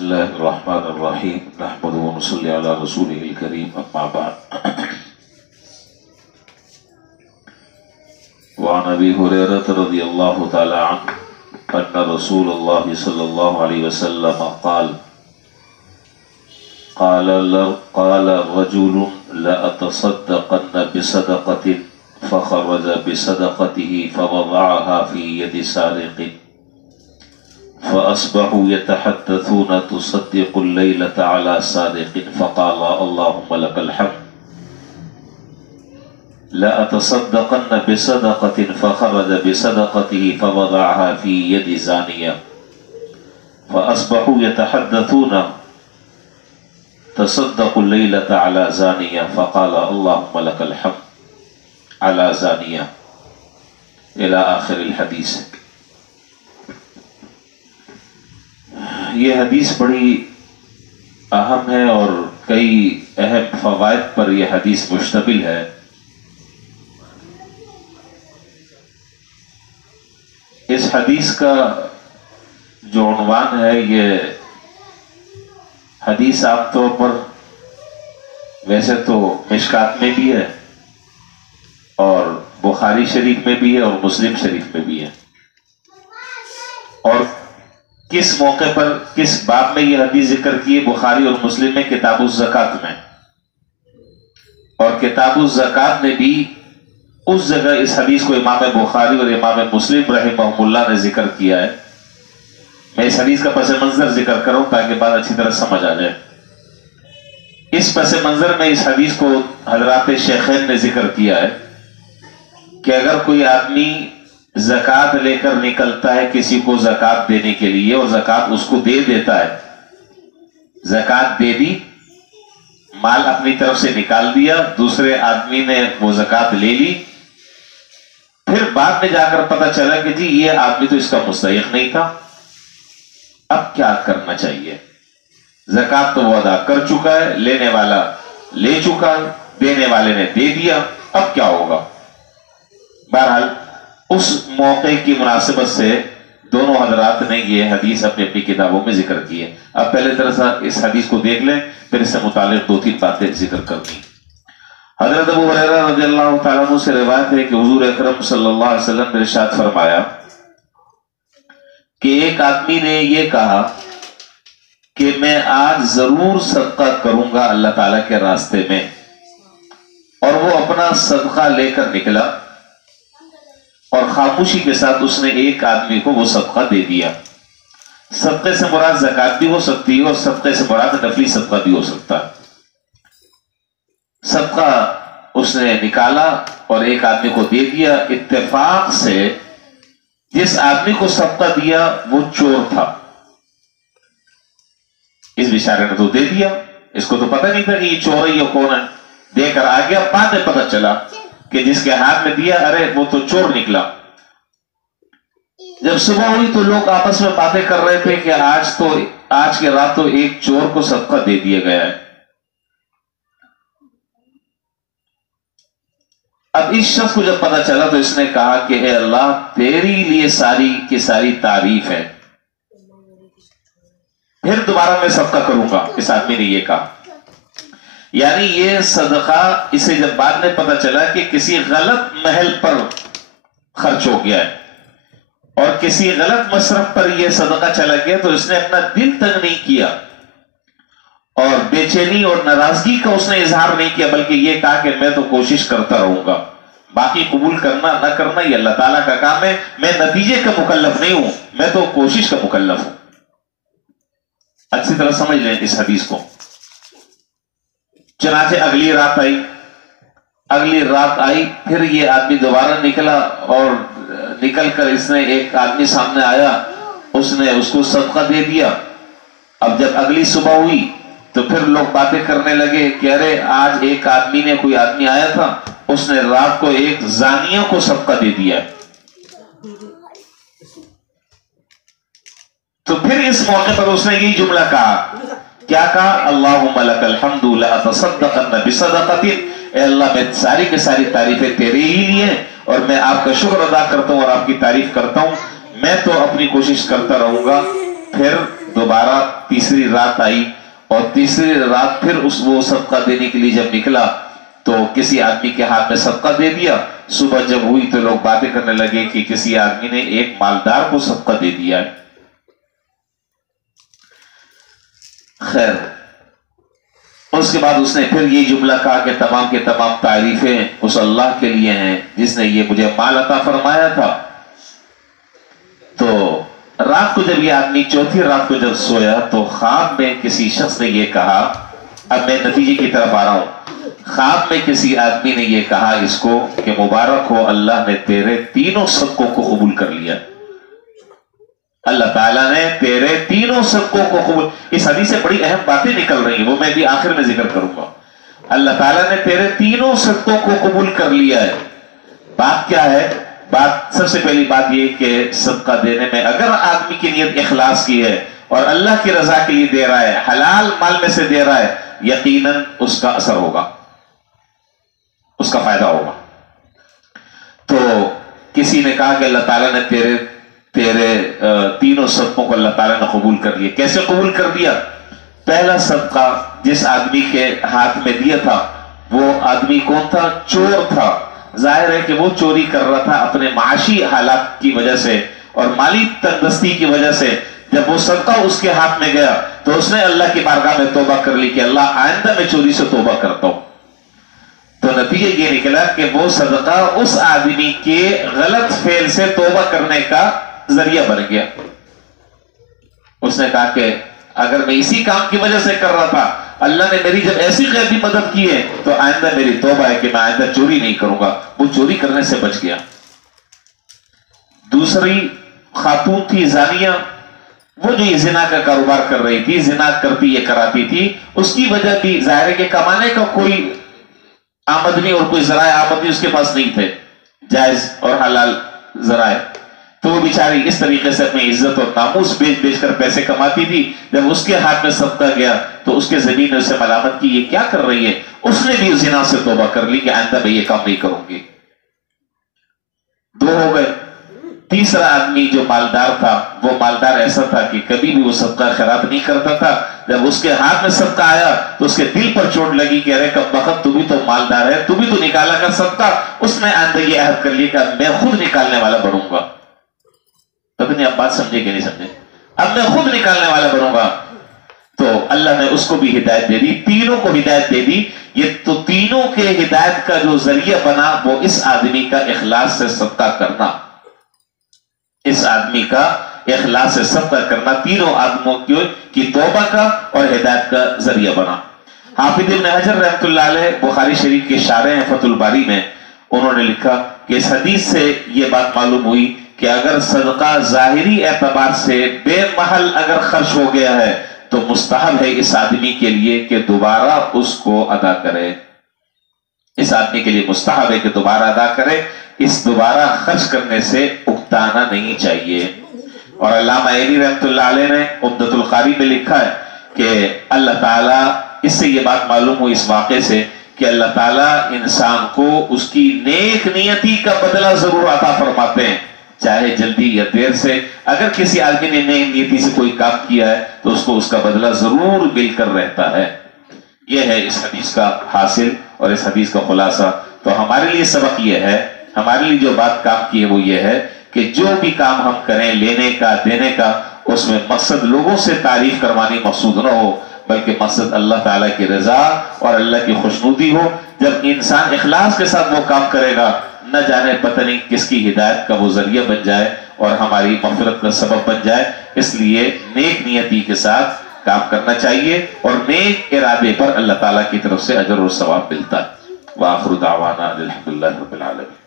بسم الله الرحمن الرحيم نحمده ونصلي على رسوله الكريم أما بعد وعن أبي هريرة رضي الله تعالى عنه أن رسول الله صلى الله عليه وسلم قال رجل لأتصدقن بصدقة فخرج بصدقته فوضعها في يد سارق فأصبحوا يتحدثون تصدق الليلة على سارق فقال اللهم لك الحمد لأتصدقن بصدقة فخرج بصدقته فوضعها في يد زانية فأصبحوا يتحدثون تصدق الليلة على زانية فقال اللهم لك الحمد على زانية إلى آخر الحدیث. یہ حدیث بڑی اہم ہے اور کئی اہم فوائد پر یہ حدیث مشتمل ہے. اس حدیث کا جو عنوان ہے یہ حدیث عام طور پر ویسے تو مشکات میں بھی ہے اور بخاری شریف میں بھی ہے اور مسلم شریف میں بھی ہے. اور کس موقع پر کس باب میں یہ حدیث ذکر کی ہے؟ بخاری اور مسلم میں کتاب الزکات میں. اور کتاب الزکات میں بھی اس جگہ اس حدیث کو امام بخاری اور امام مسلم رحمہ اللہ نے ذکر کیا ہے. میں اس حدیث کا پس منظر ذکر کروں تاکہ بات اچھی طرح سمجھ آ جائے. اس پس منظر میں اس حدیث کو حضرات شیخین نے ذکر کیا ہے کہ اگر کوئی آدمی زکوٰۃ لے کر نکلتا ہے کسی کو زکوٰۃ دینے کے لیے اور زکوٰۃ اس کو دے دیتا ہے، زکوٰۃ دے دی، مال اپنی طرف سے نکال دیا، دوسرے آدمی نے وہ زکوٰۃ لے لی، پھر بعد میں جا کر پتہ چلا کہ جی یہ آدمی تو اس کا مستحق نہیں تھا، اب کیا کرنا چاہیے؟ زکوٰۃ تو وہ ادا کر چکا ہے، لینے والا لے چکا ہے، دینے والے نے دے دیا، اب کیا ہوگا؟ بہرحال اس موقع کی مناسبت سے دونوں حضرات نے یہ حدیث اپنی اپنی کتابوں میں ذکر کی ہے. اب پہلے طرح اس حدیث کو دیکھ لیں، پھر اس سے متعلق دو تین باتیں ذکر کرنی. حضرت ابو ہریرہ رضی اللہ تعالیٰ عنہ سے روایت ہے کہ حضور اکرم صلی اللہ علیہ وسلم نے ارشاد فرمایا کہ ایک آدمی نے یہ کہا کہ میں آج ضرور صدقہ کروں گا اللہ تعالیٰ کے راستے میں، اور وہ اپنا صدقہ لے کر نکلا اور خاموشی کے ساتھ اس نے ایک آدمی کو وہ صدقہ دے دیا. صدقے سے مراد زکوٰۃ بھی ہو سکتی ہے اور صدقے سے مراد نفلی صدقہ بھی ہو سکتا ہے. صدقہ اس نے نکالا اور ایک آدمی کو دے دیا. اتفاق سے جس آدمی کو صدقہ دیا وہ چور تھا. اس بیچارے نے تو دے دیا، اس کو تو پتہ نہیں تھا کہ یہ چور ہے یا کون ہے، دے کر آ گیا. بعد میں پتہ چلا کہ جس کے ہاتھ میں دیا ارے وہ تو چور نکلا. جب صبح ہوئی تو لوگ آپس میں باتیں کر رہے تھے کہ آج کے رات تو ایک چور کو صدقہ دے دیا گیا ہے. اب اس شخص کو جب پتہ چلا تو اس نے کہا کہ اے اللہ تیری لیے ساری کی ساری تعریف ہے، پھر دوبارہ میں صدقہ کروں گا. اس آدمی نے یہ کہا. یعنی یہ صدقہ اسے جب بعد میں پتہ چلا کہ کسی غلط محل پر خرچ ہو گیا ہے اور کسی غلط مصرف پر یہ صدقہ چلا گیا، تو اس نے اپنا دل تنگ نہیں کیا اور بے چینی اور ناراضگی کا اس نے اظہار نہیں کیا، بلکہ یہ کہا کہ میں تو کوشش کرتا رہوں گا، باقی قبول کرنا نہ کرنا یہ اللہ تعالیٰ کا کام ہے، میں نتیجے کا مکلف نہیں ہوں، میں تو کوشش کا مکلف ہوں. اچھی طرح سمجھ لیں اس حدیث کو. چنانچہ اگلی رات آئی پھر یہ آدمی دوبارہ نکلا اور نکل کر اس نے ایک آدمی سامنے آیا، اس نے اس کو صدقہ دے دیا. اب جب اگلی صبح ہوئی تو پھر لوگ باتیں کرنے لگے کہ ارے آج ایک آدمی نے کوئی آدمی آیا تھا، اس نے رات کو ایک زانیہ کو صدقہ دے دیا. تو پھر اس موقع پر اس نے یہی جملہ کہا. کیا کہا؟ اللہم لک الحمد لأتصدقن بصدقۃ، اے اللہ میں ساری کی ساری تعریفیں تیرے ہی لیے اور میں آپ کا شکر ادا کرتا ہوں اور آپ کی تعریف کرتا ہوں. میں تو اپنی کوشش کرتا رہوں گا، پھر دوبارہ تیسری رات آئی اور تیسری رات پھر وہ صدقہ دینے کے لیے جب نکلا تو کسی آدمی کے ہاتھ میں صدقہ دے دیا. صبح جب ہوئی تو لوگ باتیں کرنے لگے کہ کسی آدمی نے ایک مالدار کو صدقہ دے دیا ہے. خیر اس کے بعد اس نے پھر یہ جملہ کہا کہ تمام کے تمام تعریفیں اس اللہ کے لیے ہیں جس نے یہ مجھے مال عطا فرمایا تھا. تو رات کو جب یہ آدمی چوتھی رات کو جب سویا تو خواب میں کسی شخص نے یہ کہا, اب میں نتیجے کی طرف آ رہا ہوں, خواب میں کسی آدمی نے یہ کہا اس کو کہ مبارک ہو, اللہ نے تیرے تینوں صدقوں کو قبول کر لیا. اللہ تعالیٰ نے تیرے تینوں صدقوں کو قبول. اس حدیث سے بڑی اہم باتیں نکل رہی ہیں, وہ میں بھی آخر میں ذکر کروں گا. اللہ تعالیٰ نے تیرے تینوں صدقوں کو قبول کر لیا ہے. بات کیا ہے؟ بات سب سے پہلی بات یہ کہ صدقہ دینے میں اگر آدمی کی نیت اخلاص کی ہے اور اللہ کی رضا کے لیے دے رہا ہے, حلال مال میں سے دے رہا ہے, یقیناً اس کا اثر ہوگا, اس کا فائدہ ہوگا. تو کسی نے کہا کہ اللہ تعالیٰ نے تیرے تینوں صدقوں کو اللہ تعالیٰ نے قبول کر لیا. کیسے قبول کر دیا؟ پہلا صدقہ جس آدمی کے ہاتھ میں دیا تھا وہ آدمی کون تھا؟ چور تھا. ظاہر ہے کہ وہ چوری کر رہا تھا اپنے معاشی حالات کی وجہ سے اور مالی تنگدستی کی وجہ سے. جب وہ صدقہ اس کے ہاتھ میں گیا تو اس نے اللہ کی بارگاہ میں توبہ کر لی کہ اللہ آئندہ میں چوری سے توبہ کرتا ہوں. تو نتیجہ یہ نکلا کہ وہ صدقہ اس آدمی کے غلط فعل سے توبہ کرنے کا ذریعہ بن گیا. اس نے کہا کہ اگر میں اسی کام کی وجہ سے کر رہا تھا, اللہ نے میری جب ایسی غیبی مدد کی ہے تو آئندہ میری توبہ ہے کہ میں آئندہ چوری نہیں کروں گا. وہ چوری کرنے سے بچ گیا. دوسری خاتون تھی زانیہ, وہ جو یہ زنا کا کاروبار کر رہی تھی, زنا کرتی یہ کراتی تھی, اس کی وجہ بھی ظاہر ہے کہ کمانے کا کوئی آمدنی اور کوئی ذرائع آمدنی اس کے پاس نہیں تھے, جائز اور حلال ذرائع. تو وہ بیچاری اس طریقے سے اپنی عزت اور ناموس بیچ کر پیسے کماتی تھی. جب اس کے ہاتھ میں صدقہ گیا تو اس کے زمین نے اسے ملامت کی, یہ کیا کر رہی ہے؟ اس نے بھی زنا سے توبہ کر لی کہ آئندہ میں یہ کام نہیں کروں گی. دو ہو گئے. تیسرا آدمی جو مالدار تھا, وہ مالدار ایسا تھا کہ کبھی بھی وہ صدقہ خیرات نہیں کرتا تھا. جب اس کے ہاتھ میں صدقہ آیا تو اس کے دل پر چوٹ لگی کہ ارے کب وقت تو بھی تو مالدار ہے, تو بھی تو نکالا کر صدقہ. اس نے آئندہ یہ عہد کر لیا کہ میں خود نکالنے والا بنوں گا. پتہ نہیں آپ بات سمجھے کہ نہیں سمجھے؟ اب میں خود نکالنے والا بنوں گا. تو اللہ نے اس کو بھی ہدایت دے دی, تینوں کو ہدایت دے دی. یہ تو تینوں کے ہدایت کا جو ذریعہ بنا وہ اس آدمی کا اخلاص سے صدقہ کرنا, اس آدمی کا اخلاص سے صدقہ کرنا تینوں آدموں کی توبہ کا اور ہدایت کا ذریعہ بنا. حافظ ابن حجر رحمۃ اللہ علیہ بخاری شریف کے شارح ہیں فتح الباری میں, انہوں نے لکھا کہ اس حدیث سے یہ بات معلوم ہوئی کہ اگر صدقہ ظاہری اعتبار سے بے محل اگر خرچ ہو گیا ہے تو مستحب ہے اس آدمی کے لیے کہ دوبارہ اس کو ادا کرے. اس آدمی کے لیے مستحب ہے کہ دوبارہ ادا کرے. اس دوبارہ خرچ کرنے سے اکتانا نہیں چاہیے. اور علامہ علی رحمۃ اللہ علیہ نے عمدۃ القاری میں لکھا ہے کہ اللہ تعالیٰ, اس سے یہ بات معلوم ہوئی اس واقعے سے کہ اللہ تعالیٰ انسان کو اس کی نیک نیتی کا بدلہ ضرور عطا فرماتے ہیں, چاہے جلدی یا دیر سے. اگر کسی آدمی نے نیک نیتی سے کوئی کام کیا ہے تو اس کو اس کا بدلہ ضرور مل کر رہتا ہے. یہ ہے اس حدیث کا حاصل اور اس حدیث کا خلاصہ. تو ہمارے لیے سبق یہ ہے, ہمارے لیے جو بات کام کی ہے وہ یہ ہے کہ جو بھی کام ہم کریں, لینے کا دینے کا, اس میں مقصد لوگوں سے تعریف کروانی مقصود نہ ہو, بلکہ مقصد اللہ تعالیٰ کی رضا اور اللہ کی خوشنودی ہو. جب انسان اخلاص کے ساتھ وہ کام کرے گا, نہ جانے پتہ نہیں کس کی ہدایت کا وہ ذریعہ بن جائے اور ہماری مغفرت کا سبب بن جائے. اس لیے نیک نیتی کے ساتھ کام کرنا چاہیے اور نیک ارادے پر اللہ تعالیٰ کی طرف سے اجر اور ثواب ملتا ہے. وآخر دعوانا الحمدللہ رب العالمین.